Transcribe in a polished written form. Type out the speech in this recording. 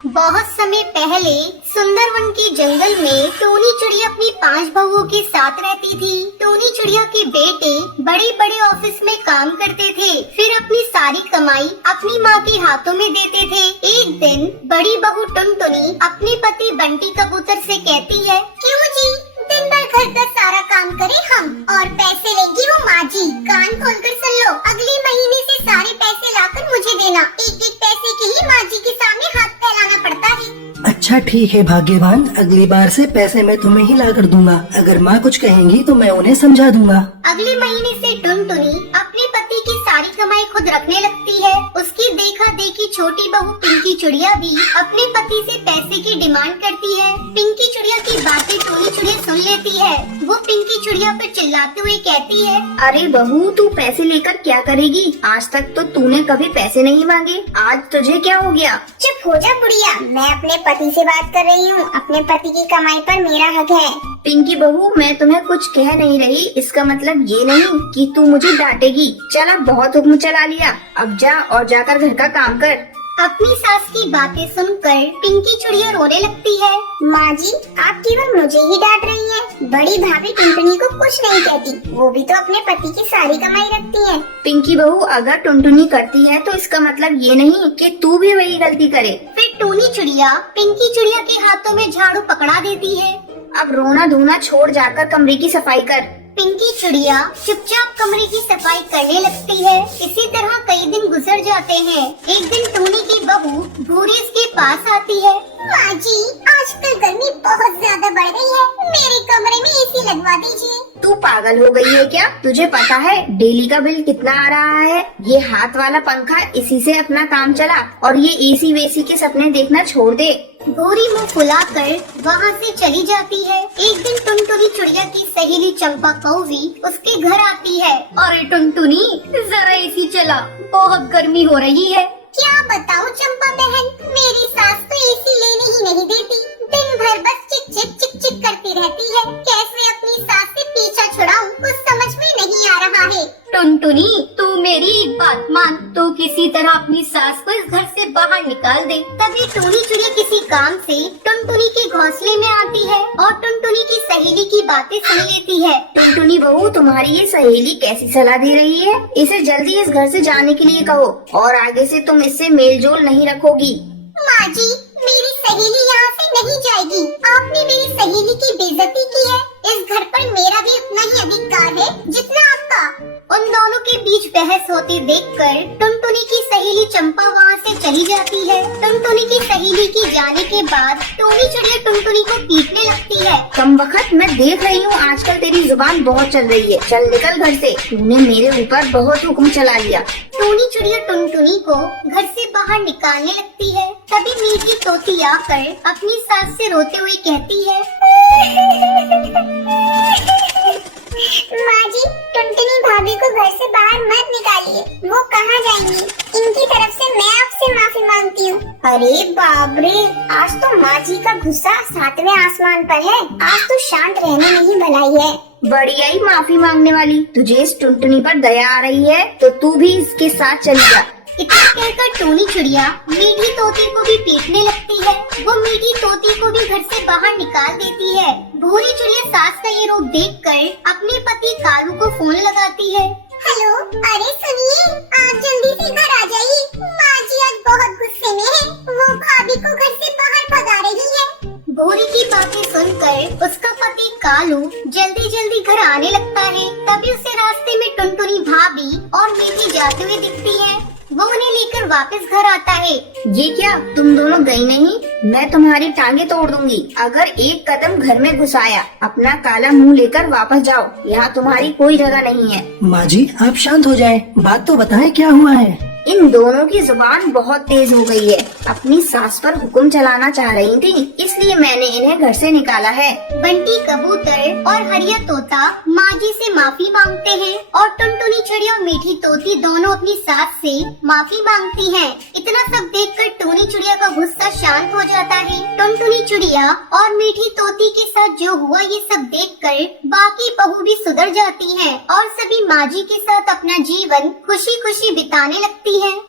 बहुत समय पहले सुंदरवन के जंगल में टोनी चिड़िया अपनी 5 बहुओं के साथ रहती थी। टोनी चिड़िया के बेटे बड़े बड़े ऑफिस में काम करते थे, फिर अपनी सारी कमाई अपनी माँ के हाथों में देते थे। एक दिन बड़ी बहू टुनटुनी अपने पति बंटी कबूतर से कहती है, क्यों जी दिन भर घर का सारा काम करे हम और पैसे लेगी वो माँ जी। कान खोलकर सुन लो, अगले महीने से सारे पैसे लाकर मुझे देना। एक एक पैसे के लिए माँ जी के सामने हाथ फैलाना पड़ता है। अच्छा ठीक है भाग्यवान, अगली बार से पैसे मैं तुम्हें ही ला कर दूंगा। अगर माँ कुछ कहेंगी तो मैं उन्हें समझा दूंगा। अगले महीने से टुनटुनी अपने पति की सारी कमाई खुद रखने लगती है। उसकी देखा देखी छोटी बहू पिंकी चिड़िया भी अपने पति से पैसे की डिमांड करती है। पिंकी चिड़िया की बातें टोनी चिड़िया सुन लेती है। वो पिंकी चिड़िया पर चिल्लाते हुए कहती है, अरे बहू तू पैसे लेकर क्या करेगी? आज तक तो तूने कभी पैसे नहीं मांगे, आज तुझे क्या हो गया? चुप हो जा बुढ़िया, मैं अपने पति से बात कर रही हूँ। अपने पति की कमाई पर मेरा हक है। पिंकी बहू मैं तुम्हें कुछ कह नहीं रही, इसका मतलब ये नहीं कि तू मुझे डांटेगी। चल अब बहुत हुक्म चला लिया, अब जा और जाकर घर का काम कर। अपनी सास की बातें सुनकर पिंकी चिड़िया रोने लगती है। माँ जी आप केवल मुझे ही डांट रही हैं। बड़ी भाभी टुनटुनी को कुछ नहीं कहती, वो भी तो अपने पति की सारी कमाई रखती है। पिंकी बहू अगर टुनटुनी करती है तो इसका मतलब ये नहीं कि तू भी वही गलती करे। फिर टोनी चिड़िया पिंकी चिड़िया के हाथों में झाड़ू पकड़ा देती है। अब रोना धोना छोड़ जाकर कमरे की सफाई कर। पिंकी चिड़िया चुपचाप कमरे की सफाई करने लगती है। इसी तरह कई दिन गुजर जाते हैं। एक दिन टोनी की बहू भूरी इसके पास आती है। माँ जी आजकल गर्मी बहुत ज्यादा बढ़ रही है, मेरे कमरे में एसी लगवा दीजिए। तू पागल हो गई है क्या? तुझे पता है डेली का बिल कितना आ रहा है? ये हाथ वाला पंखा, इसी से अपना काम चला और ये एसी वेसी के सपने देखना छोड़ दे। भूरी मुँह फुलाकर वहाँ से चली जाती है। एक दिन टुनटुनी चिड़िया की सहेली चंपा कौवी उसके घर आती है। अरे टुनटुनी जरा एसी चला, बहुत गर्मी हो रही है। क्या बताऊँ चंपा बहन, मेरी सास तो एसी लेने ही नहीं देती। दिन भर बस चिक चिक चिक चिक करती रहती है। कैसे अपनी सास से पीछा छुड़ाऊं कुछ समझ में नहीं आ रहा है। टुनटुनी तू मेरी एक बात मान, तो किसी तरह अपनी सास को इस घर से बाहर निकाल दे। तभी टोनी चिड़िया किसी काम से टुनटुनी के घोंसले में आती है और टुनटुनी की सहेली की बातें सुन लेती है। टुनटुनी बहू तुम्हारी ये सहेली कैसी सलाह दे रही है? इसे जल्दी इस घर से जाने के लिए कहो और आगे से तुम इससे मेल जोल नहीं रखोगी। माँ जी मेरी सहेली यहाँ से नहीं जाएगी। आपने मेरी सहेली की बेइज्जती की है। इस घर पर मेरा भी उतना ही अधिकार है जितना आपका। उन दोनों के बीच बहस होते देखकर टुनटुनी की सहेली चंपा वहाँ से चली जाती है। टुनटुनी की सहेली की जाने के बाद टोनी चिड़िया टुनटुनी को पीटने लगती है। कम वक्त मैं देख रही हूँ आजकल तेरी जुबान बहुत चल रही है। चल निकल घर से, तूने मेरे ऊपर बहुत हुक्म चला लिया। टोनी चिड़िया टुनटुनी को घर से बाहर निकालने लगती है। तभी मीठी तोती आकर अपनी सास से रोते हुए कहती है, माँ जी टुनटुनी भाभी को घर से बाहर मत निकालिए, वो कहाँ जाएंगी? इनकी तरफ से मैं आपसे माफी मांगती हूँ। अरे बाप रे, आज तो माँ जी का गुस्सा 7वें आसमान पर है। आज तो शांत रहने में ही भलाई है। बढ़िया ही माफी मांगने वाली, तुझे इस टुनटुनी पर दया आ रही है तो तू भी इसके साथ चली जा। इतना कहकर टोनी चिड़िया मीठी तोती को भी पीटने लगती है। वो मीठी तोती को भी घर से बाहर निकाल देती है। भूरी चिड़िया सास का ये रूप देखकर अपने पति कालू को फोन लगाती है। हेलो, अरे सुनिए, आप जल्दी से घर आ जाइए। माँ जी आज बहुत गुस्से में है, वो भाभी को घर से बाहर भगा रही है। भूरी की बातें सुनकर उसका पति कालू जल्दी जल्दी घर आने लगता है। तभी उसे रास्ते में टुनटुनी भाभी और मीठी जाते हुए दिखती है। वो उन्हें लेकर वापस घर आता है। ये क्या, तुम दोनों गई नहीं? मैं तुम्हारी टांगे तोड़ दूंगी अगर एक कदम घर में घुस आया। अपना काला मुंह लेकर वापस जाओ, यहाँ तुम्हारी कोई जगह नहीं है। माँ जी आप शांत हो जाएं, बात तो बताएं क्या हुआ है। इन दोनों की जुबान बहुत तेज हो गई है। अपनी सास पर हुक्म चलाना चाह रही थी, इसलिए मैंने इन्हें घर से निकाला है। बंटी कबूतर और हरिया तोता माँ जी से माफी मांगते हैं और टुनटुनी चिड़िया और मीठी तोती दोनों अपनी सास से माफी मांगती हैं। इतना सब देखकर टोनी चिड़िया का गुस्सा शांत हो जाता है। टुनटुनी चिड़िया और मीठी तोती के साथ जो हुआ ये सब देखकर बाकी बहू भी सुधर जाती हैं और सभी माँ जी के साथ अपना जीवन खुशी खुशी बिताने लगती हैं।